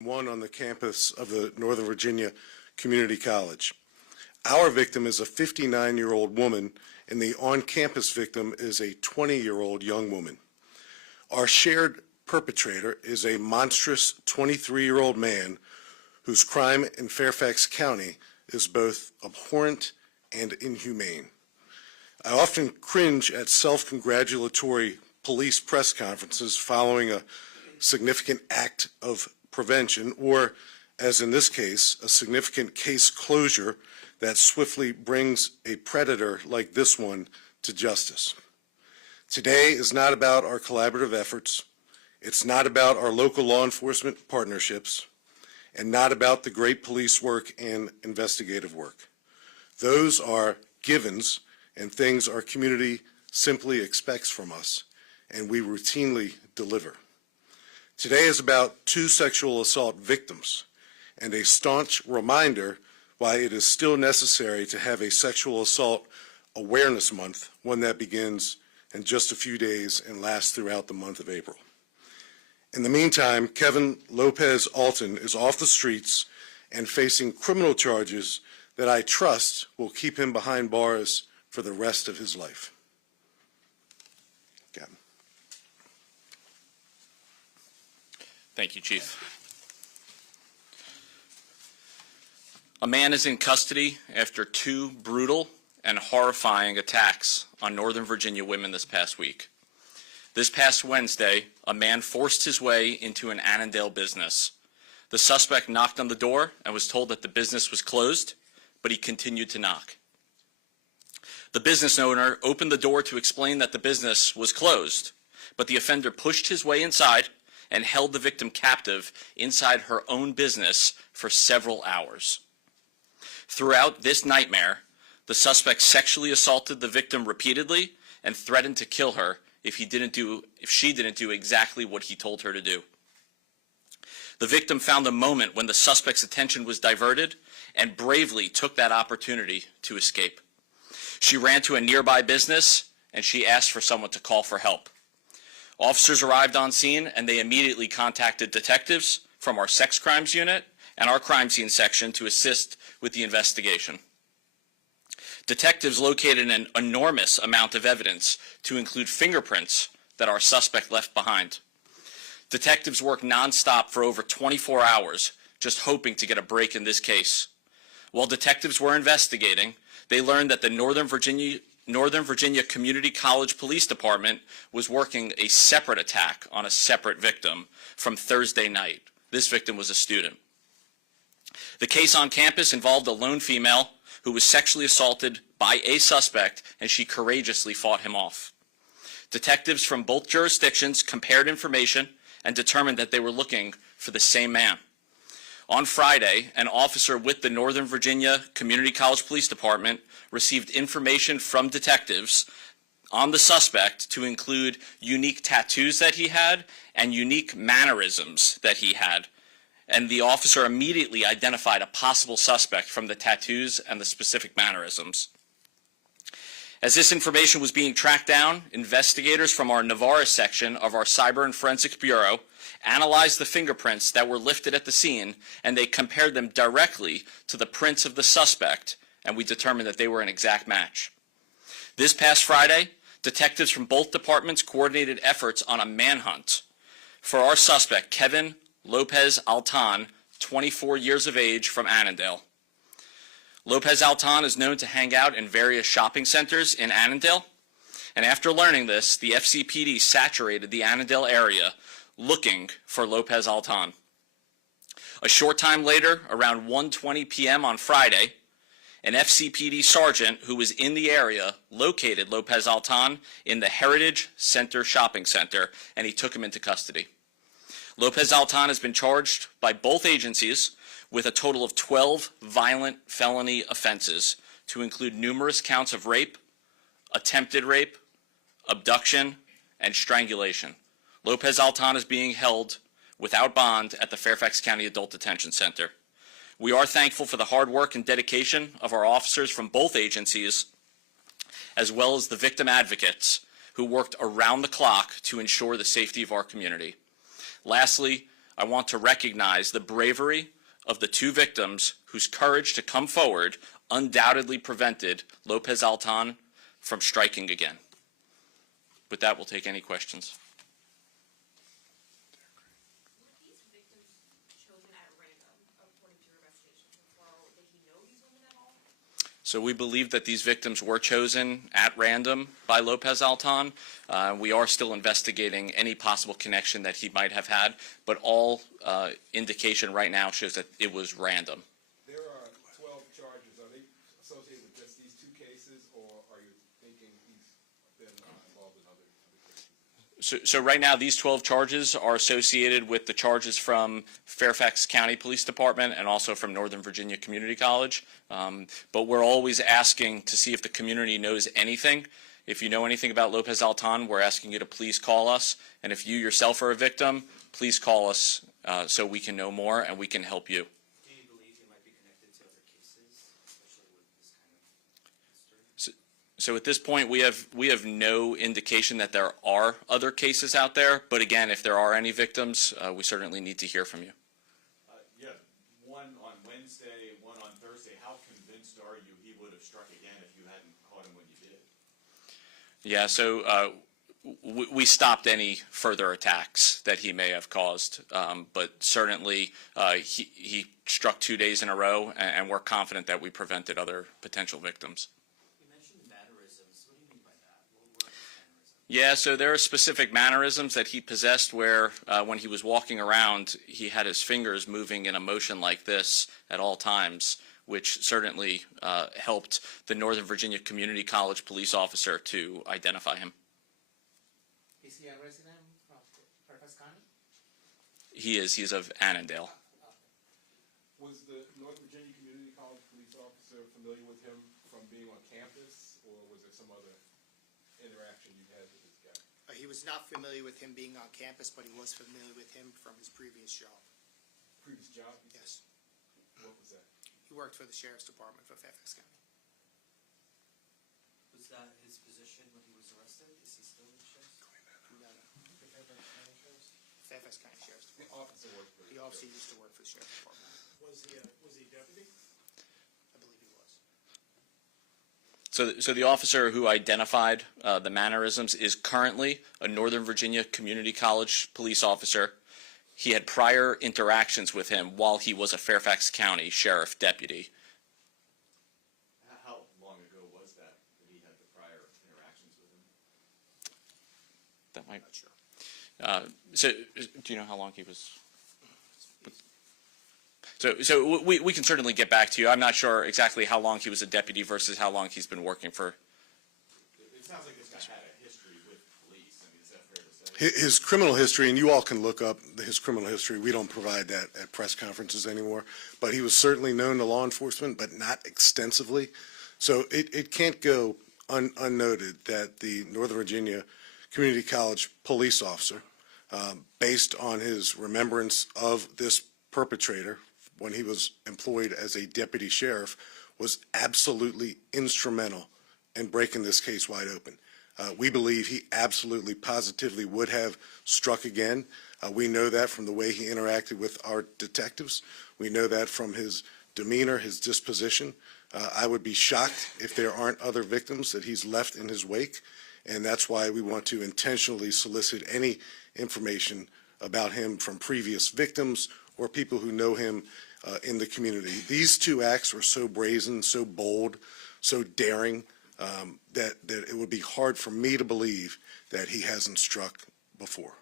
One on the campus of the Northern Virginia Community College. Our victim is a 59-year-old woman, and the on-campus victim is a 20-year-old young woman. Our shared perpetrator is a monstrous 23-year-old man whose crime in Fairfax County is both abhorrent and inhumane. I often cringe at self-congratulatory police press conferences following a significant act of prevention, or, as in this case, a significant case closure that swiftly brings a predator like this one to justice. Today is not about our collaborative efforts. It's not about our local law enforcement partnerships, and not about the great police work and investigative work. Those are givens and things our community simply expects from us, and we routinely deliver. Today is about two sexual assault victims and a staunch reminder why it is still necessary to have a Sexual Assault Awareness Month, one that begins in just a few days and lasts throughout the month of April. In the meantime, Kevin Lopez Alton is off the streets and facing criminal charges that I trust will keep him behind bars for the rest of his life. Kevin. Thank you, Chief. A man is in custody after two brutal and horrifying attacks on Northern Virginia women this past week. This past Wednesday, a man forced his way into an Annandale business. The suspect knocked on the door and was told that the business was closed, but he continued to knock. The business owner opened the door to explain that the business was closed, but the offender pushed his way inside and held the victim captive inside her own business for several hours. Throughout this nightmare, the suspect sexually assaulted the victim repeatedly and threatened to kill her if she didn't do exactly what he told her to do. The victim found a moment when the suspect's attention was diverted and bravely took that opportunity to escape. She ran to a nearby business and she asked for someone to call for help. Officers arrived on scene and they immediately contacted detectives from our sex crimes unit and our crime scene section to assist with the investigation. Detectives located an enormous amount of evidence to include fingerprints that our suspect left behind. Detectives worked nonstop for over 24 hours, just hoping to get a break in this case. While detectives were investigating, they learned that the Northern Virginia Community College Police Department was working a separate attack on a separate victim from Thursday night. This victim was a student. The case on campus involved a lone female who was sexually assaulted by a suspect, and she courageously fought him off. Detectives from both jurisdictions compared information and determined that they were looking for the same man. On Friday, an officer with the Northern Virginia Community College Police Department received information from detectives on the suspect to include unique tattoos that he had and unique mannerisms that he had. And the officer immediately identified a possible suspect from the tattoos and the specific mannerisms. As this information was being tracked down, investigators from our Navarra section of our Cyber and Forensics Bureau analyzed the fingerprints that were lifted at the scene, and they compared them directly to the prints of the suspect, and we determined that they were an exact match. This past Friday, detectives from both departments coordinated efforts on a manhunt for our suspect, Kevin Lopez Alton, 24 years of age, from Annandale. Lopez Alton is known to hang out in various shopping centers in Annandale, and after learning this, the FCPD saturated the Annandale area looking for Lopez Alton. A short time later, around 1:20 p.m. on Friday, an FCPD sergeant who was in the area located Lopez Alton in the Heritage Center shopping center, and he took him into custody. Lopez Alton has been charged by both agencies with a total of 12 violent felony offenses, to include numerous counts of rape, attempted rape, abduction, and strangulation. Lopez Alton is being held without bond at the Fairfax County Adult Detention Center. We are thankful for the hard work and dedication of our officers from both agencies, as well as the victim advocates who worked around the clock to ensure the safety of our community. Lastly, I want to recognize the bravery of the two victims whose courage to come forward undoubtedly prevented Lopez Altan from striking again. With that, we'll take any questions. Were these victims chosen at random, according to your investigation? Well, did he know these women at all? So we believe that these victims were chosen at random by Lopez Altan. We are still investigating any possible connection that he might have had, but all indication right now shows that it was random. There are 12 charges. Are they associated with just these two cases, or are you thinking he's been involved in other cases? So right now, these 12 charges are associated with the charges from Fairfax County Police Department and also from Northern Virginia Community College. But we're always asking to see if the community knows anything. If you know anything about Lopez Altan, we're asking you to please call us. And if you yourself are a victim, please call us so we can know more and we can help you. Do you believe he might be connected to other cases, especially with this kind of history? So at this point, we have no indication that there are other cases out there. But again, if there are any victims, we certainly need to hear from you. Yeah, one on Wednesday, one on Thursday. How convinced are you he would have struck again if you hadn't caught him when you did? Yeah, so we stopped any further attacks that he may have caused, but certainly he struck 2 days in a row, and we're confident that we prevented other potential victims. You mentioned mannerisms. What do you mean by that? What were those mannerisms? Yeah, so there are specific mannerisms that he possessed where when he was walking around, he had his fingers moving in a motion like this at all times, which certainly helped the Northern Virginia Community College police officer to identify him. Is he a resident of Fairfax County? He is. He's of Annandale. Was the North Virginia Community College police officer familiar with him from being on campus, or was there some other interaction you had with this guy? He was not familiar with him being on campus, but he was familiar with him from his previous job. Previous job? you said? Yes. What was that? He worked for the Sheriff's Department for Fairfax County. Was that his position when he was arrested? Is he still in sheriff's? No, no. Fairfax County Sheriff's The Department. officer worked for The officer used to work for the Sheriff's Department. Was he deputy? I believe he was. So the officer who identified the mannerisms is currently a Northern Virginia Community College police officer. He had prior interactions with him while he was a Fairfax County sheriff deputy. How long ago was that he had the prior interactions with him? That might. Not sure. So do you know how long he was? So we can certainly get back to you. I'm not sure exactly how long he was a deputy versus how long he's been working for. It sounds like this guy had a history with police. I mean, is that fair to say? His criminal history, and you all can look up his criminal history. We don't provide that at press conferences anymore. But he was certainly known to law enforcement, but not extensively. So it can't go unnoted that the Northern Virginia Community College police officer, based on his remembrance of this perpetrator when he was employed as a deputy sheriff, was absolutely instrumental in breaking this case wide open. We believe he absolutely, positively would have struck again. We know that from the way he interacted with our detectives. We know that from his demeanor, his disposition. I would be shocked if there aren't other victims that he's left in his wake, and that's why we want to intentionally solicit any information about him from previous victims or people who know him in the community. These two acts were so brazen, so bold, so daring, that it would be hard for me to believe that he hasn't struck before.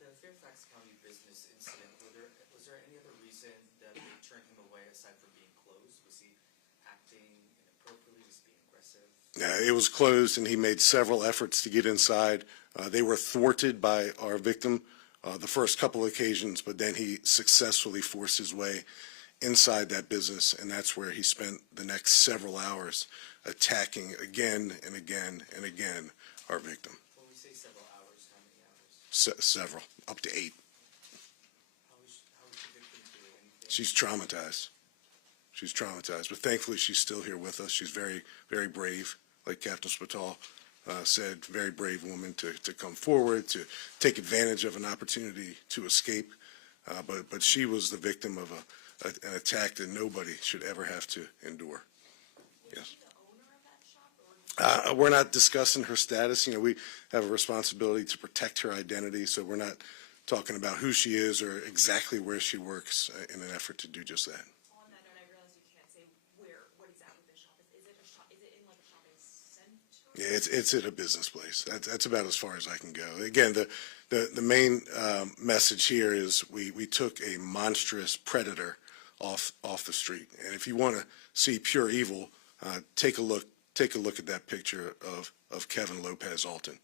The Fairfax County business incident, was there any other reason that they turned him away aside from being closed? Was he acting inappropriately? Was he being aggressive? It was closed, and he made several efforts to get inside. They were thwarted by our victim the first couple of occasions, but then he successfully forced his way inside that business, and that's where he spent the next several hours attacking again and again and again our victim. When we say several hours, how many hours? Several, up to 8. How is the victim doing? Anything? She's traumatized. She's traumatized, but thankfully she's still here with us. She's very, very brave, like Captain Spital said, very brave woman to come forward, to take advantage of an opportunity to escape. But she was the victim of an attack that nobody should ever have to endure. Yes. We're not discussing her status. You know, we have a responsibility to protect her identity, so we're not talking about who she is or exactly where she works in an effort to do just that. On that note, I realize you can't say what exactly this shop is. Is it a shop? Is it in like a shopping center? Yeah, it's at a business place. That's about as far as I can go. Again, the main message here is we took a monstrous predator off the street, and if you want to see pure evil, take a look at that picture of Kevin Lopez Alton.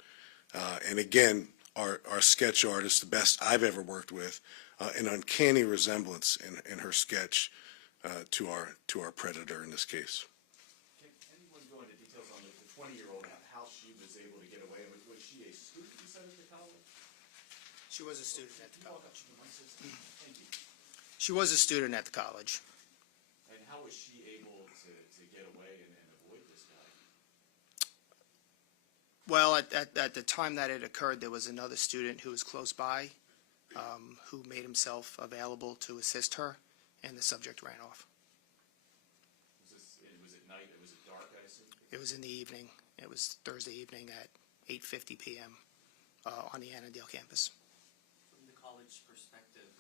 And again, our sketch artist, the best I've ever worked with, an uncanny resemblance in her sketch to our predator in this case. Can anyone go into details on the 20-year-old, how she was able to get away? Was she a student, you said, at the college? She was a student at the college. Thank you. She was a student at the college. And how was she able to get away and avoid this guy? Well, at the time that it occurred, there was another student who was close by, who made himself available to assist her, and the subject ran off. Was it night? Was it dark, I assume? It was in the evening. It was Thursday evening at 8:50 p.m. On the Annandale campus. From the college perspective,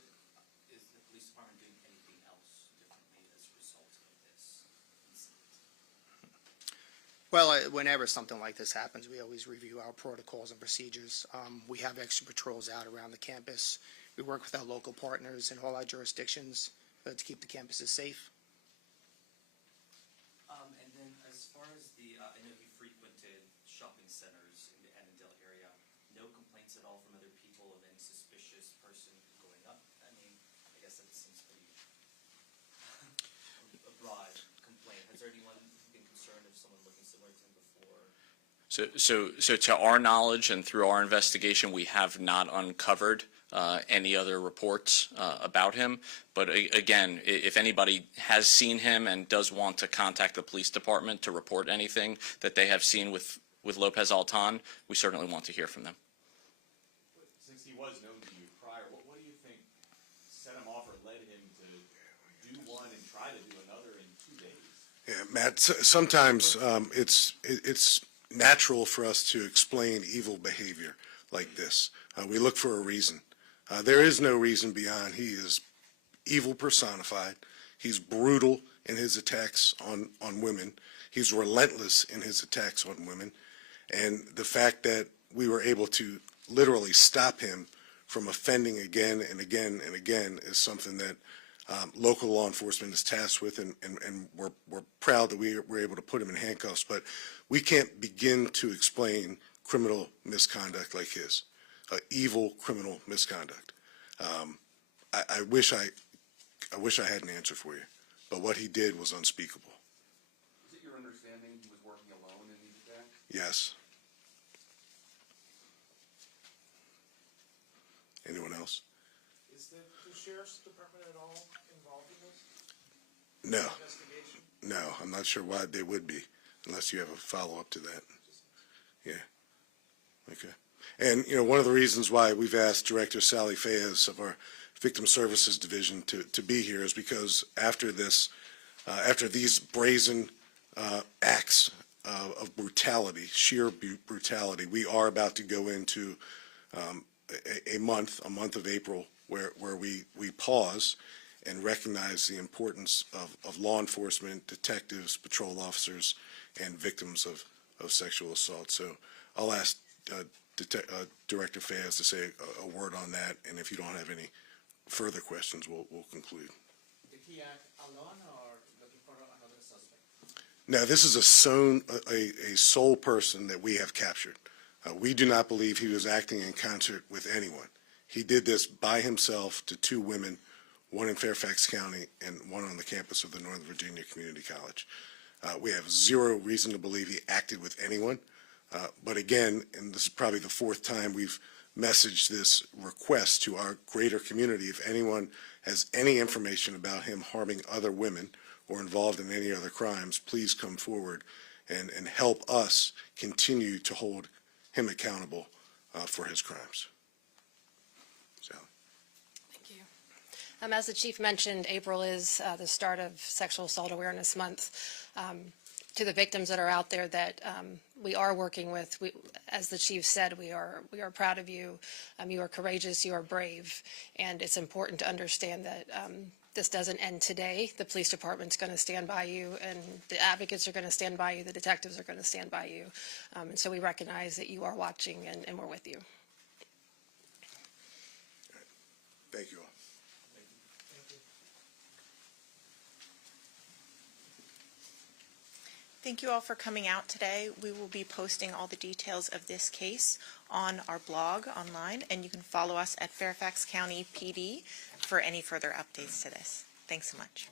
is the police department doing anything else differently as a result of this incident? Well, whenever something like this happens, we always review our protocols and procedures. We have extra patrols out around the campus. We work with our local partners in all our jurisdictions to keep the campuses safe. And then as far as I know he frequented shopping centers in the Annandale area. No complaints at all from other people of any suspicious person going up? I mean, I guess that seems pretty a broad complaint. Has there anyone been concerned of someone looking similar to him before? So to our knowledge and through our investigation, we have not uncovered any other reports about him. But again, if anybody has seen him and does want to contact the police department to report anything that they have seen with Lopez Alton, we certainly want to hear from them. Since he was known to you prior, what do you think set him off or led him to do one and try to do another in 2 days? Yeah, Matt, sometimes it's natural for us to explain evil behavior like this. We look for a reason. There is no reason beyond he is evil personified. He's brutal in his attacks on women. He's relentless in his attacks on women. And the fact that we were able to literally stop him from offending again and again and again is something that local law enforcement is tasked with, and we're proud that we were able to put him in handcuffs. But we can't begin to explain criminal misconduct like his, evil criminal misconduct. I wish I had an answer for you, but what he did was unspeakable. Is it your understanding he was working alone in these attacks? Yes. Anyone else? Is the sheriff's department at all involved in this No. investigation? No, I'm not sure why they would be, unless you have a follow-up to that. Yeah. Okay. And, you know, one of the reasons why we've asked Director Sally Fayez of our Victim Services Division to be here is because after this, after these brazen acts of brutality, sheer brutality, we are about to go into a month of April where we pause and recognize the importance of law enforcement, detectives, patrol officers, and victims of sexual assault. So I'll ask Director Fayez to say a word on that, and if you don't have any further questions, we'll conclude. Did he act alone or looking for another suspect? Now, this is a sole person that we have captured. We do not believe he was acting in concert with anyone. He did this by himself to two women, one in Fairfax County and one on the campus of the Northern Virginia Community College. We have zero reason to believe he acted with anyone. But again, and this is probably the fourth time we've messaged this request to our greater community, if anyone has any information about him harming other women or involved in any other crimes, please come forward and help us continue to hold him accountable for his crimes. Sally. Thank you. As the chief mentioned, April is the start of Sexual Assault Awareness Month. To the victims that are out there that we are working with, as the chief said, we are proud of you. You are courageous, you are brave, and it's important to understand that this doesn't end today. The police department's going to stand by you, and the advocates are going to stand by you, the detectives are going to stand by you. And so we recognize that you are watching, and we're with you. Thank you all. Thank you all for coming out today. We will be posting all the details of this case on our blog online, and you can follow us at Fairfax County PD for any further updates to this. Thanks so much.